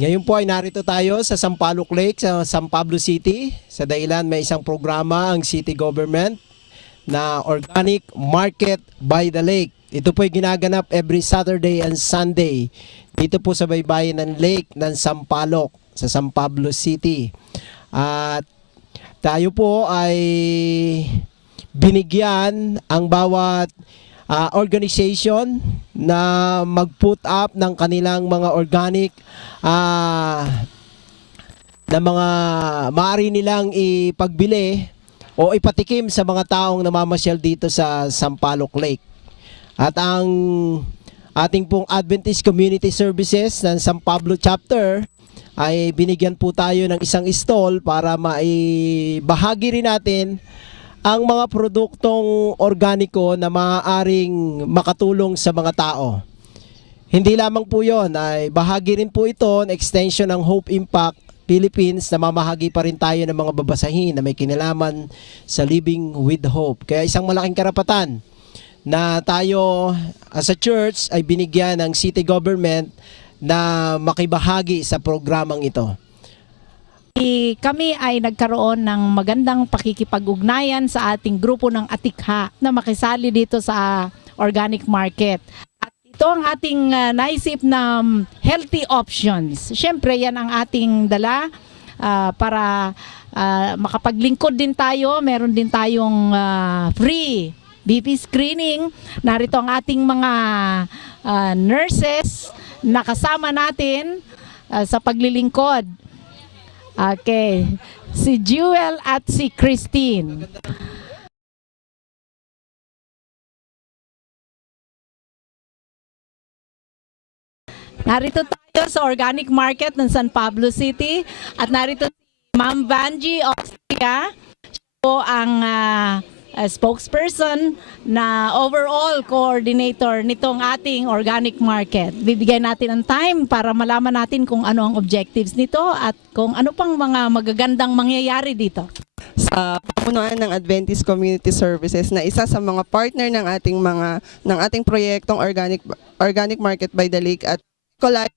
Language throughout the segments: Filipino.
Ngayon po ay narito tayo sa Sampaloc Lake, sa San Pablo City. Sa dahilan may isang programa ang city government na Organic Market by the Lake. Ito po ay ginaganap every Saturday and Sunday dito po sa baybayin ng lake ng Sampaloc sa San Pablo City. At tayo po ay binigyan ang bawat organization na mag-put up ng kanilang mga organic na mga maaari nilang ipagbili o ipatikim sa mga taong namamasyal dito sa Sampaloc Lake. At ang ating pong Adventist Community Services ng San Pablo Chapter ay binigyan po tayo ng isang stall para maibahagi rin natin ang mga produktong organiko na maaaring makatulong sa mga tao. Hindi lamang po yon, ay bahagi rin po ito ng extension ng Hope Impact Philippines na mamahagi pa rin tayo ng mga babasahin na may kinalaman sa Living with Hope. Kaya isang malaking karapatan na tayo as a church ay binigyan ng city government na makibahagi sa programang ito. Kami ay nagkaroon ng magandang pakikipag-ugnayan sa ating grupo ng Atikha na makisali dito sa organic market. At ito ang ating naisip na healthy options. Siyempre yan ang ating dala para makapaglingkod din tayo. Meron din tayong free BP screening. Narito ang ating mga nurses na kasama natin sa paglilingkod. Okay, si Jewel at si Christine. Narito tayo sa organic market ng San Pablo City at narito si Ma'am Vanji Austria. Siya po ang spokesperson na overall coordinator nitong ating organic market. Bibigyan natin ng time para malaman natin kung ano ang objectives nito at kung ano pang mga magagandang mangyayari dito. Sa pamunuan ng Adventist Community Services na isa sa mga partner ng ating proyektong Organic Market by the Lake at Ecolite.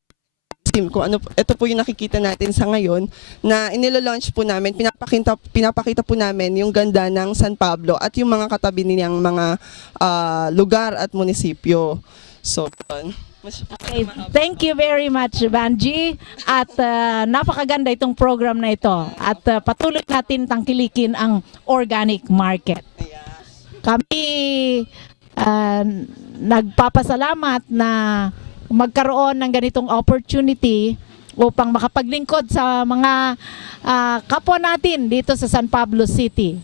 Kung ano, ito po yung nakikita natin sa ngayon na inilo-launch po namin, pinapakita po namin yung ganda ng San Pablo at yung mga katabi niyang mga lugar at munisipyo. So, okay, thank you very much, Vanji. At napakaganda itong program na ito. At patuloy natin tangkilikin ang organic market. Kami nagpapasalamat na magkaroon ng ganitong opportunity upang makapaglingkod sa mga kapwa natin dito sa San Pablo City.